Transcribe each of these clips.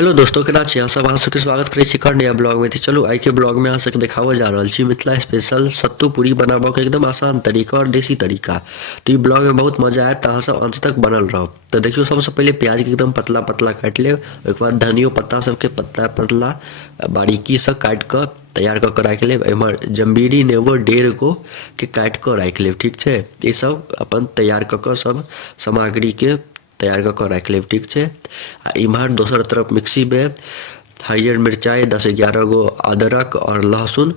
Hello दोस्तों, केना छी अहाँ सब? अहाँ सबके स्वागत करै छी एक नया ब्लॉग में। चलू आइ के ब्लॉग में अहाँ सबके देखाबऽ जा रहल छी मिथिला स्पेशल सत्तू पूरी बनाबऽ के एकदम आसान तरीका और देसी तरीका। तो ई ब्लॉग में बहुत मजा आयत, अहाँ सब अंत तक बनल रहब। तो देखियो, सबसे पहले प्याज के एकदम पतला पतला काटि लेब। ओहिके बाद धनियो पत्ता सबके पतला पतला बारीकी से काटि कऽ तैयार कऽ के राखि लेब। एम्हर जम्बीरी नेबो 1.5 गो के काटि कऽ राखि लेब। ठीक छै, ई सब अपन तैयार कऽ के सब सामग्री के तैयार कऽ के राखि लेब। ठीक छै। आ इम्हर दोसर तरफ मिक्सी में हरियर मिरचाई 10-11 गो अदरक और लहसुन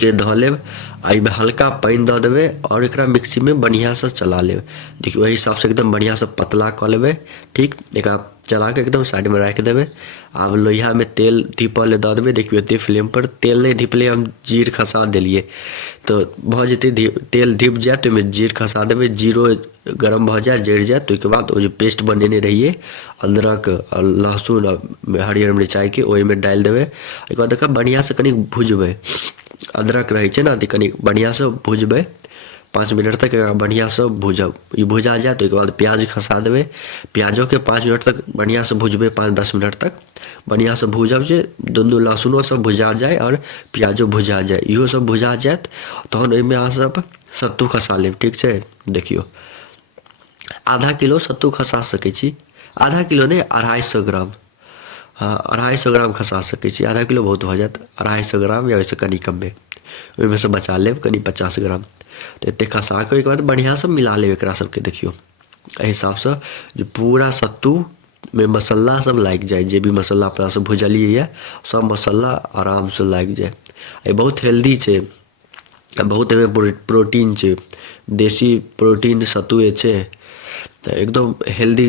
के धऽ लेब। आ इमे हल्का पानि दऽ देबै और एकरा मिक्सी में बढ़िया से चला लेब। देखियो, एहि हिसाब से एकदम बढ़िया से पतला कऽ लेबै। ठीक, एकरा चला के एकदम साइड में राखि देबै। आब लोहिया में तेल धीपऽ ले दऽ देबै। देखियो, एते फ्लेम पर तेल नहीं धीपले, हम जीर खसा देलिए तो भऽ जेतै। तेल धीप जायत तो ओहिमे जीर खसा देबै। जीरो गरम भऽ जाए, जरि जाए तो ओहिके बाद ओ जे पेस्ट बनेने रहिए अदरक और लहसुन और हरियर मिरचाई के, ओहिमे डालि देबै। ओहिके बाद एकरा बढ़िया से कनी भुजबै। अदरक रहै छै ने, तऽ कनी बढ़िया से भुजबै। 5 मिनट तक एकरा बढ़िया से भूजब। ई भुजा जाए तो ओहिके बाद प्याज खसा देबै। प्याजो के 5 मिनट तक बढ़िया से भुजबै। 5-10 मिनट तक बढ़िया से भूजब, जे दुनू लहसुनो सब भुजा जाए और प्याजो भुजा जाए। इहो सब भुजा जाएत तहन ओहिमे अहाँ सब सत्तू खसा लेब। ठीक छै। देखियो, आधा किलो सत्तू खसा सकै छी। आधा किलो नहीं, 250 ग्राम। हाँ, 250 ग्राम खसा सकै छी। आधा किलो बहुत भऽ जायत। 250 ग्राम या ओहिसँ कनी कमे, ओहिमे से बचा लेब कनी 50 ग्राम। तो एते खसा के ओहिके बाद बढ़िया से मिला लेब एकरा सबके। देखियो, एहि हिसाब से जे पूरा सत्तू में मसाला सब लागि जाए। जे भी मसाला अपना सब भुजलिए ये, सब मसाला आराम से लागि जाए। ये बहुत हेल्दी छै, बहुत एहिमे प्रोटीन छै। देसी प्रोटीन सत्तुए छै, तो एकदम हेल्दी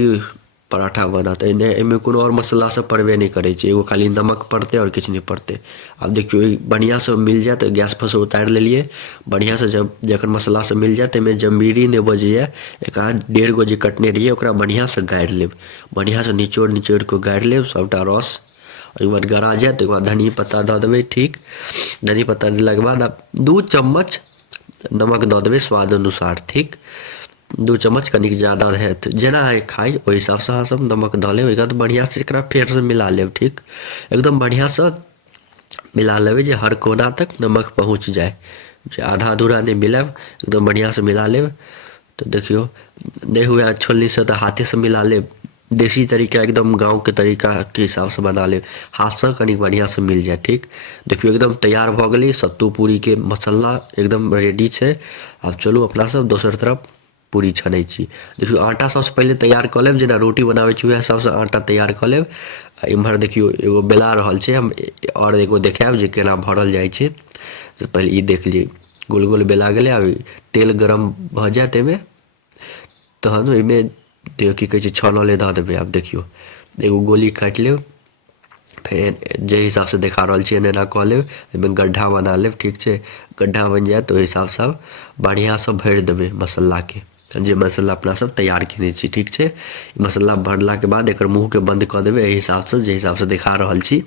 पराठा बनत। एहिमे कोनो और मसाला सब पड़बे नहीं करै छै। एगो खाली नमक पड़तै और किछु नहीं पड़तै। आब देखियो, बढ़िया से मिल जाए तो गैस पर से उतारि लेलिए। बढ़िया से जब जखन मसाला सब मिल जाए तो एहिमे जम्बीरी नेबो जे ये, एक 1.5 गो जे कटने रहिए, ओकरा बढ़िया से गाड़ि लेब। बढ़िया से निचोड़ निचोड़ के गाड़ि लेब सबटा रस। ओहिके बाद गड़ा जाए तो बाद धनिया पत्ता दऽ देबै। ठीक, धनिया पत्ता देलाके बाद आब 2 चम्मच नमक दऽ देबै स्वाद अनुसार। ठीक, 2 चम्मच कनिक ज़्यादा हैत, जेना अहाँ खाइ ओहि हिसाब से अहाँ सब नमक दऽ लेब। ओहिके बाद बढ़िया से एकरा फेर से मिला लेब। ठीक, एकदम बढ़िया से मिला लेबै जे हर कोना तक नमक पहुँच जाए, जे आधा अधूरा नहीं मिलाब, एकदम बढ़िया से मिला लेब। तो देखियो, नहीं हुए छोलनी से तो हाथे से मिला लेब। देसी तरीका, एकदम गाँव के तरीका के हिसाब से बना लेब, हाथ से कनी बढ़िया से मिल जाए। ठीक, देखियो एकदम तैयार भऽ गेलै सत्तू पूरी के मसाला, एकदम रेडी छै। आब चलू अपना सब दोसर तरफ पूरी छनै छी। देखियो, आटा सबसे पहले तैयार कऽ लेब, जेना रोटी बनाबै छी वएह सबसे आटा तैयार कऽ लेब। इम्हर देखियो एगो बेला रहल छै, हम और एगो देखायब जे केना भरल जाइ छै। से पहले ई देख ली, गोल गोल बेला गेलै। आब तेल गरम भऽ जाएत एहिमे, तहन ओहिमे की कहै छै छानले दऽ देबै। आब देखियो, एगो गोली काटि लेब। फिर जे हिसाब से देखा रहल छी एना कऽ लेब। एहिमे गड्ढा बना लेब। ठीक छै, गड्ढा बनि जाए तो ओहि हिसाब से बढ़िया से भरि देबै मसाला के, जे मसाला अपना सब तैयार केने छी। ठीक छै, मसाला भरला के बाद एकर मुँह के बंद कऽ देबै एहि हिसाब से, जे हिसाब से देखा रहल छी।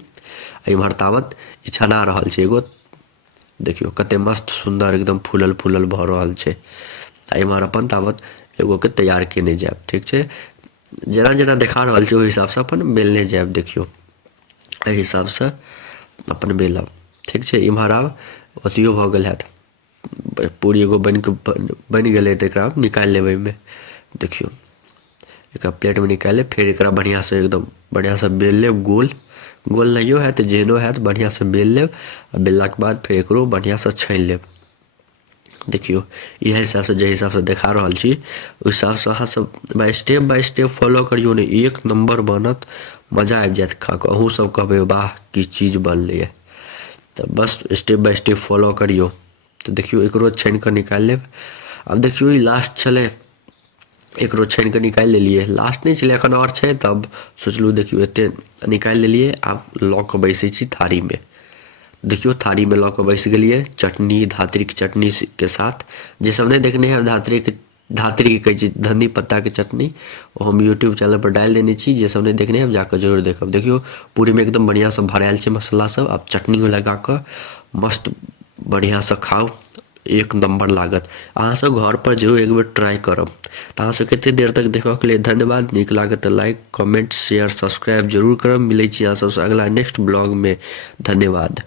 इम्हर तावत ई छना रहल छै एगो। देखियो कते मस्त सुंदर एकदम फूलल फूलल भऽ रहल छै। आ इम्हर अपन तावत एगो के तैयार केने जाएब। ठीक छै, जेना जेना देखा रहल छै ओहि हिसाब से अपन बेलने जाएब। देखियो, एहि हिसाब से अपन बेलब। ठीक छै, इम्हर आब अथियो भऽ गेल हैत, पूरी एगो बनि गेलै तऽ एकरा निकालि लेबै एहिमे। देखियो, एकरा प्लेट में निकालि लेब। फिर एकरा बढ़िया से एकदम बढ़िया से बेल लेब। गोल गोल नहियो हैत, जेहनो हैत बढ़िया से बेल लेब। आ बेललाके बाद फिर एकरो बढ़िया से छानि लेब। देखियो, इएह हिसाब से जे हिसाब से देखा रहल छी ओहि हिसाब से अहाँ सब स्टेप बाय स्टेप फॉलो करियो ने, एक नंबर बनत। मजा आबि जाएत खा कऽ, अहूँ सब कहबै वाह की चीज बनलै है। तो बस स्टेप बाय स्टेप फॉलो करियो। तो देखियो, एकरो छानि कऽ निकालि लेब। अब देखियो, ई लास्ट छलै, एकरो छानि कऽ निकालि लेलिए। लास्ट नहीं छलै, एखन और छै, तब सोचलहुँ देखियो एते निकालि लेलिए। आब लऽ कऽ बैसै छी थारी में। देखियो, थारी में लऽ कऽ बैस गेलिए चटनी, धातृ के चटनी के साथ। जे सब नहीं देखने हैं धातृ के कहै छी धनी पत्ता के चटनी, वो हम यूट्यूब चैनल पर डालि देने छी। जे सब नहीं देखने हैं जाकर जरूर देखब। देखियो, पूरी में एकदम बढ़िया से भरायल छै मसाला सब। अब चटनी में लगा कऽ मस्त बढ़िया से खाओ। एक नंबर लागत। अहाँ सब घर पर जरूर एक बेर ट्राई करब। तो अहाँ सब कते देर तक देखो के लिए धन्यवाद। निक लागत तो लाइक कमेंट शेयर सब्सक्राइब जरूर करब। मिलै छी अहाँ सबसे अगला नेक्स्ट ब्लॉग में। धन्यवाद।